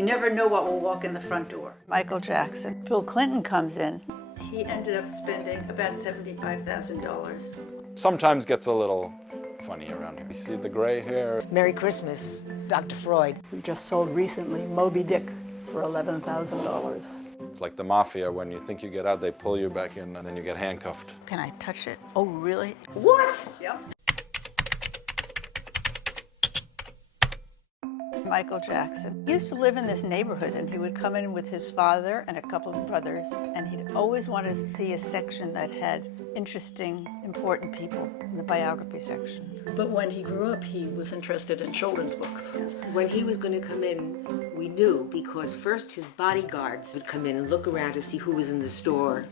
You never know what will walk in the front door. Michael Jackson. Bill Clinton comes in. He ended up spending about $75,000. Sometimes gets a little funny around here. You see the gray hair. Merry Christmas, Dr. Freud. We just sold recently Moby Dick for $11,000. It's like the mafia. When you think you get out, they pull you back in and then you get handcuffed. Can I touch it? Oh, really? What? Yep. Michael Jackson. He used to live in this neighborhood, and he would come in with his father and a couple of brothers, and he'd always want to see a section that had interesting, important people in the biography section. But when he grew up, he was interested in children's books. When he was going to come in, we knew, because first his bodyguards would come in and look around to see who was in the store,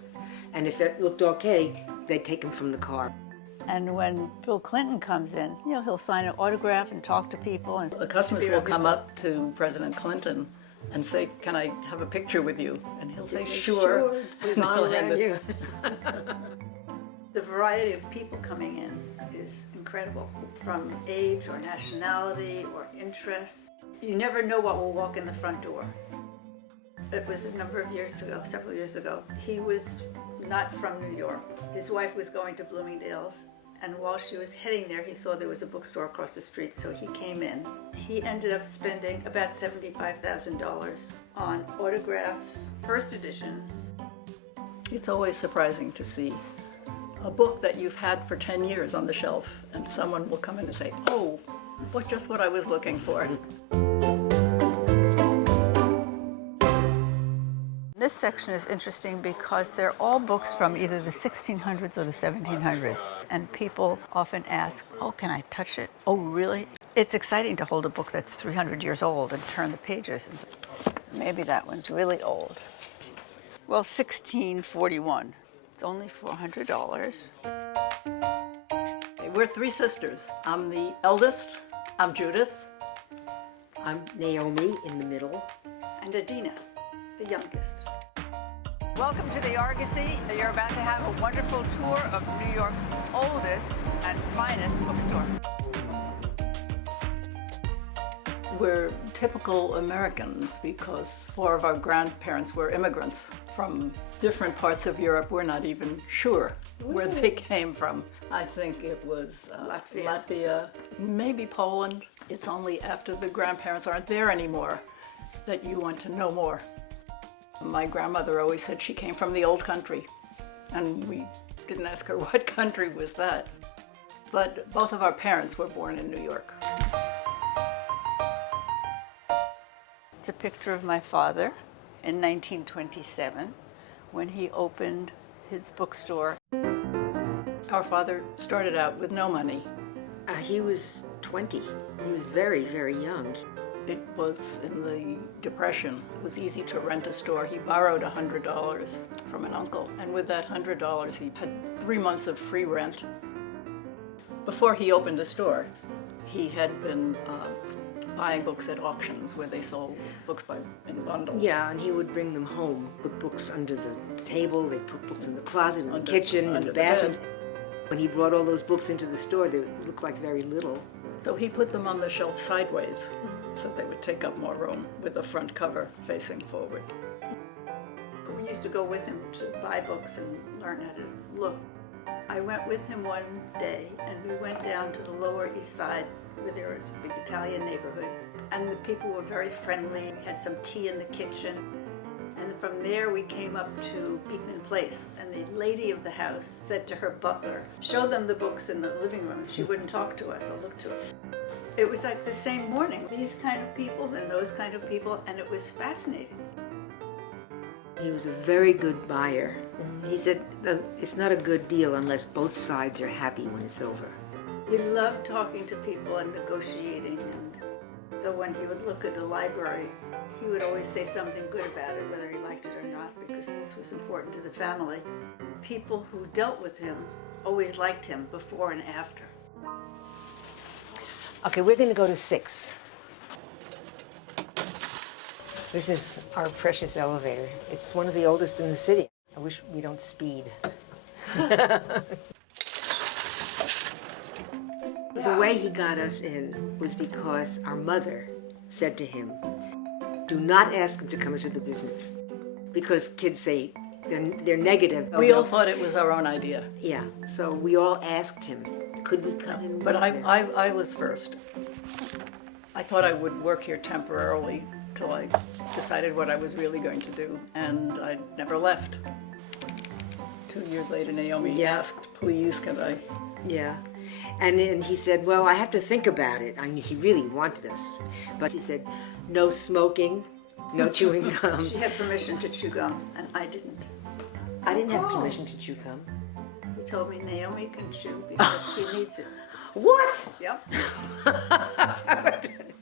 and if it looked okay, they'd take him from the car. And when Bill Clinton comes in, he'll sign an autograph and talk to people. And The customers will come up to President Clinton and say, "Can I have a picture with you?" And he'll say, "Sure." His And arm he'll hand around it- you. The variety of people coming in is incredible, from age or nationality or interest. You never know what will walk in the front door. It was a number of years ago, several years ago. He was not from New York. His wife was going to Bloomingdale's, and while she was heading there, he saw there was a bookstore across the street, so he came in. He ended up spending about $75,000 on autographs, first editions. It's always surprising to see a book that you've had for 10 years on the shelf, and someone will come in and say, "Oh, just what I was looking for." This section is interesting because they're all books from either the 1600s or the 1700s. And people often ask, "Oh, can I touch it? Oh, really?" It's exciting to hold a book that's 300 years old and turn the pages and say, maybe that one's really old. Well, 1641. It's only $400. We're three sisters. I'm the eldest. I'm Judith. I'm Naomi in the middle. And Adina, the youngest. Welcome to the Argosy. You're about to have a wonderful tour of New York's oldest and finest bookstore. We're typical Americans because 4 of our grandparents were immigrants from different parts of Europe. We're not even sure where they came from. I think it was Latvia, maybe Poland. It's only after the grandparents aren't there anymore that you want to know more. My grandmother always said she came from the old country, and we didn't ask her what country was that. But both of our parents were born in New York. It's a picture of my father in 1927 when he opened his bookstore. Our father started out with no money. He was 20. He was very, very young. It was in the Depression. It was easy to rent a store. He borrowed $100 from an uncle, and with that $100, he had 3 months of free rent. Before he opened a store, he had been buying books at auctions where they sold books in bundles. Yeah, and he would bring them home, put books under the table, they'd put books in the closet, in the kitchen, in the bathroom. When he brought all those books into the store, they looked like very little. So he put them on the shelf sideways so they would take up more room with the front cover facing forward. We used to go with him to buy books and learn how to look. I went with him one day, and we went down to the Lower East Side where there was a big Italian neighborhood, and the people were very friendly. We had some tea in the kitchen. And from there we came up to Beekman Place, and the lady of the house said to her butler, "Show them the books in the living room." She wouldn't talk to us or look to us. It was like the same morning, these kind of people and those kind of people, and it was fascinating. He was a very good buyer. He said it's not a good deal unless both sides are happy when it's over. He loved talking to people and negotiating, and so when he would look at a library, he would always say something good about it, whether he liked it or not, because this was important to the family. People who dealt with him always liked him before and after. Okay, we're going to go to 6. This is our precious elevator. It's one of the oldest in the city. I wish we don't speed. The way he got us in was because our mother said to him, Do not ask him to come into the business. Because kids say they're negative. We all thought it was our own idea. Yeah, so we all asked him, could we come in? But I was first. I thought I would work here temporarily till I decided what I was really going to do, and I never left. 2 years later, Naomi asked, please, can I? Yeah. And then he said, well, I have to think about it. I mean, he really wanted us. But he said, no smoking, no chewing gum. She had permission to chew gum, and I didn't. I didn't have permission to chew gum. He told me Naomi can chew because she needs it. What? Yep.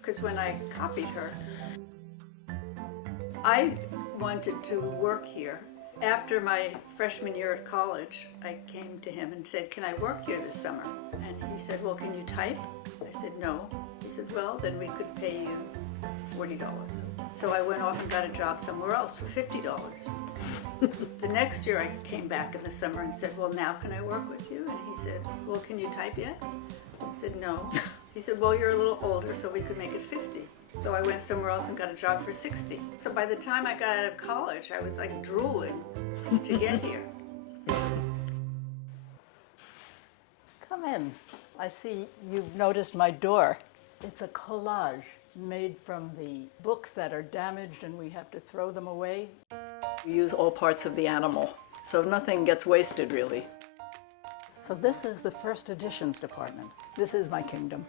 Because when I copied her, I wanted to work here. After my freshman year at college, I came to him and said, can I work here this summer? And he said, well, can you type? I said, no. He said, well, then we could pay you $40. So I went off and got a job somewhere else for $50. The next year I came back in the summer and said, well, now can I work with you? And he said, well, can you type yet? I said, no. He said, well, you're a little older, so we could make it 50. So I went somewhere else and got a job for 60. So by the time I got out of college, I was like drooling to get here. Come in. I see you've noticed my door. It's a collage made from the books that are damaged and we have to throw them away. We use all parts of the animal, so nothing gets wasted really. So this is the first editions department. This is my kingdom.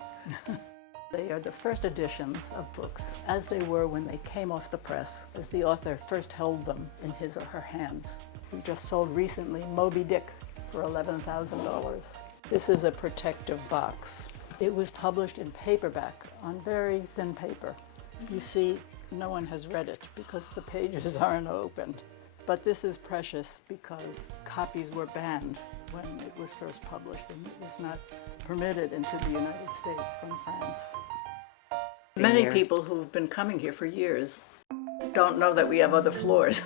They are the first editions of books as they were when they came off the press, as the author first held them in his or her hands. We just sold recently Moby Dick for $11,000. This is a protective box. It was published in paperback on very thin paper. You see, no one has read it because the pages aren't opened. But this is precious because copies were banned when it was first published and it was not permitted into the United States from France. Many people who've been coming here for years don't know that we have other floors.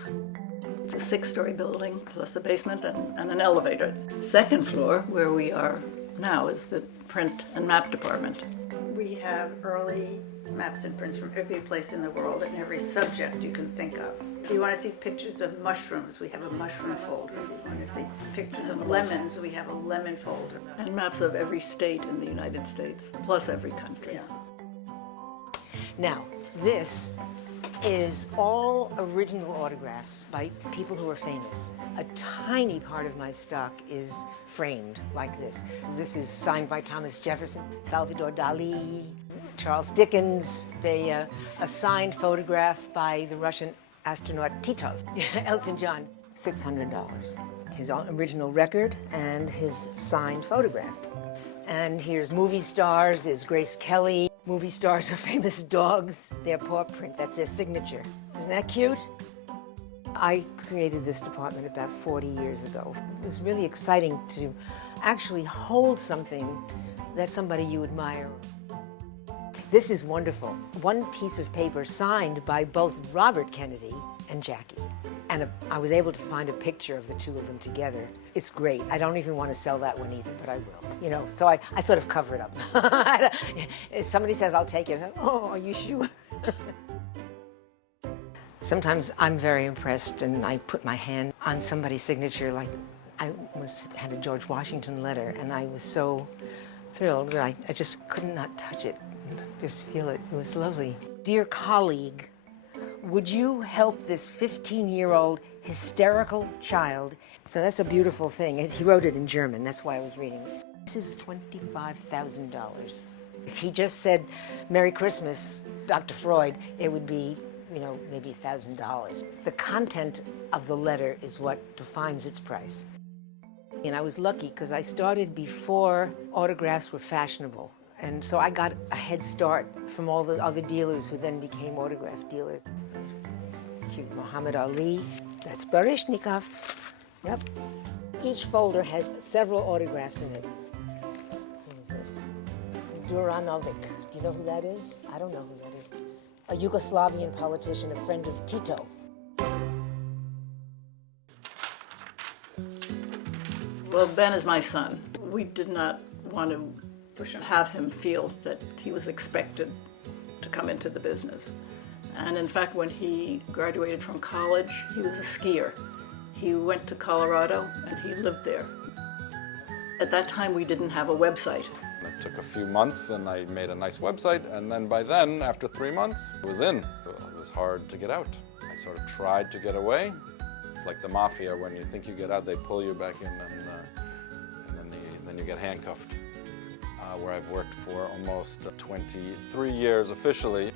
It's a 6-story building plus a basement and an elevator. Second floor, where we are now, is the print and map department. We have early maps and prints from every place in the world and every subject you can think of. If you want to see pictures of mushrooms, we have a mushroom folder. If you want to see pictures of lemons, we have a lemon folder. And maps of every state in the United States, plus every country. Yeah. Now, this is all original autographs by people who are famous. A tiny part of my stock is framed like this. This is signed by Thomas Jefferson, Salvador Dali, Charles Dickens, a signed photograph by the Russian astronaut Titov, Elton John, $600. His original record and his signed photograph. And here's movie stars, is Grace Kelly. Movie stars are famous dogs. Their paw print, that's their signature. Isn't that cute? I created this department about 40 years ago. It was really exciting to actually hold something that somebody you admire. This is wonderful. One piece of paper signed by both Robert Kennedy and Jackie. And I was able to find a picture of the two of them together. It's great. I don't even want to sell that one either, but I will. You know, so I sort of cover it up. If somebody says, I'll take it, oh, are you sure? Sometimes I'm very impressed and I put my hand on somebody's signature, like I had a George Washington letter and I was so thrilled that I just could not touch it. Just feel it. It was lovely. Dear colleague, would you help this 15-year-old hysterical child? So that's a beautiful thing. He wrote it in German. That's why I was reading it. This is $25,000. If he just said, Merry Christmas, Dr. Freud, it would be, maybe $1,000. The content of the letter is what defines its price. And I was lucky because I started before autographs were fashionable. And so I got a head start from all the other dealers who then became autograph dealers. Cute Muhammad Ali, that's Baryshnikov. Yep. Each folder has several autographs in it. What is this? Duranovic. Do you know who that is? I don't know who that is. A Yugoslavian politician, a friend of Tito. Well, Ben is my son. We did not want to have him feel that he was expected to come into the business. And in fact, when he graduated from college, he was a skier. He went to Colorado and he lived there. At that time, we didn't have a website. It took a few months and I made a nice website, and then by then, after 3 months, it was in. It was hard to get out. I sort of tried to get away. It's like the mafia. When you think you get out, they pull you back in, and then you get handcuffed. Where I've worked for almost 23 years officially.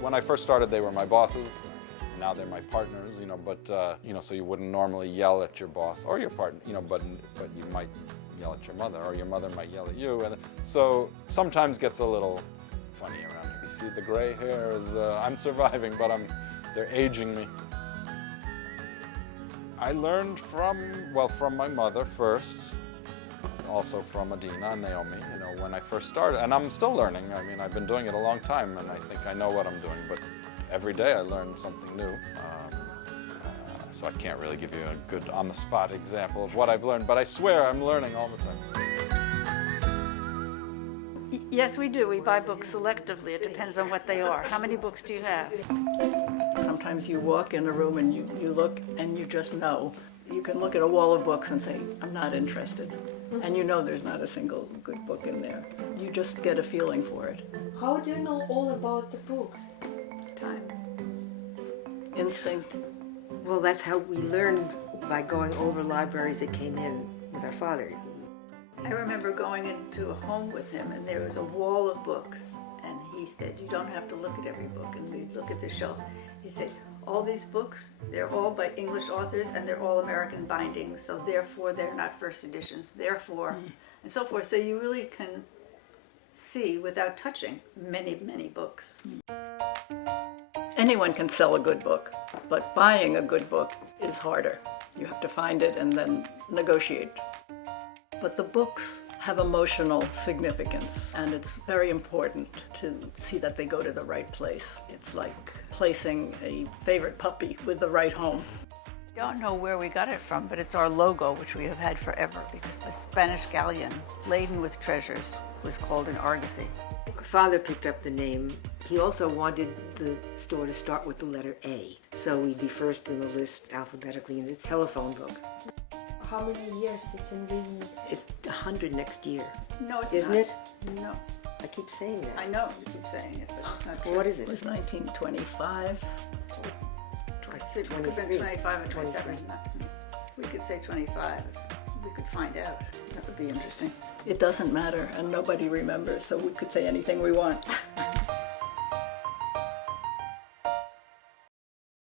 When I first started, they were my bosses. Now they're my partners, but so you wouldn't normally yell at your boss or your partner, but you might yell at your mother, or your mother might yell at you, and so sometimes gets a little funny around here. You see the gray hairs. I'm surviving, but they're aging me. I learned from my mother first, also from Adina and Naomi, when I first started, and I'm still learning. I mean, I've been doing it a long time, and I think I know what I'm doing, but every day I learn something new. So I can't really give you a good on-the-spot example of what I've learned, but I swear I'm learning all the time. Yes, we do. We buy books selectively. It depends on what they are. How many books do you have? Sometimes you walk in a room and you look and you just know. You can look at a wall of books and say, I'm not interested. And you know there's not a single good book in there. You just get a feeling for it. How do you know all about the books? Time. Instinct. Well, that's how we learned, by going over libraries that came in with our father. I remember going into a home with him, and there was a wall of books, and he said, you don't have to look at every book, and we'd look at the shelf. He said, all these books, they're all by English authors, and they're all American bindings, so therefore they're not first editions, therefore, and so forth. So you really can see, without touching, many, many books. Anyone can sell a good book, but buying a good book is harder. You have to find it and then negotiate. But the books have emotional significance, and it's very important to see that they go to the right place. It's like placing a favorite puppy with the right home. Don't know where we got it from, but it's our logo, which we have had forever, because the Spanish galleon laden with treasures was called an Argosy. Father picked up the name. He also wanted the store to start with the letter A, so we'd be first in the list alphabetically in the telephone book. How many years it's in business? It's 100 next year. No, it's Isn't not. it? No. I keep saying that. I know you keep saying it, but it's not true. Well, what is It it? was 1925. It could have been 25 or 27. We could say 25 if we could find out. That would be interesting. It doesn't matter, and nobody remembers, so we could say anything we want.